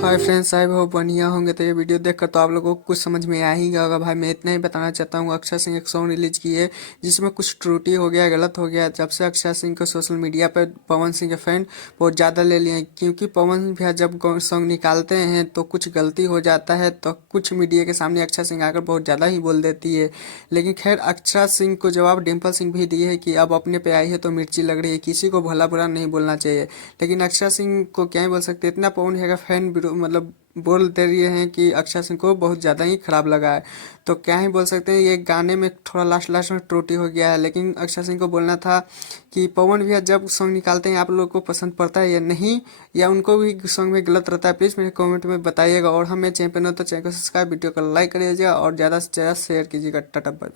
Hi friends, I hope बढ़िया होंगे। तो ये वीडियो देखकर तो आप लोगों को कुछ समझ में आ ही गया होगा। भाई मैं इतना ही बताना चाहता हूँ, अक्षय सिंह एक सॉन्ग रिलीज किए जिसमें कुछ त्रुटि हो गया, गलत हो गया। जब से अक्षय सिंह को सोशल मीडिया पर पवन सिंह के फैन बहुत ज़्यादा ले लिए हैं, क्योंकि पवन भैया जब सॉन्ग निकालते हैं तो कुछ गलती हो जाता है तो कुछ मीडिया के सामने अक्षय सिंह आकर बहुत ज़्यादा ही बोल देती है। लेकिन खैर, अक्षय सिंह को जवाब डिम्पल सिंह भी दिए है कि अब अपने पे आई है तो मिर्ची लग रही है, किसी को भला बुरा नहीं बोलना चाहिए। लेकिन अक्षय सिंह को क्या ही बोल सकते, इतना पवन भैया का फैन मतलब बोल दे रहे हैं कि अक्षय सिंह को बहुत ज़्यादा ही खराब लगा है। तो क्या ही बोल सकते हैं, ये गाने में थोड़ा लास्ट लास्ट में त्रुटि हो गया है। लेकिन अक्षय सिंह को बोलना था कि पवन भैया जब सॉन्ग निकालते हैं आप लोगों को पसंद पड़ता है या नहीं, या उनको भी सॉन्ग में गलत रहता है, प्लीज़ मेरे कमेंट में बताइएगा। और हमें चैनल पर न तो चैनल को सब्सक्राइब, वीडियो को लाइक करिएगा और ज़्यादा से ज़्यादा शेयर कीजिएगा। Tata bye.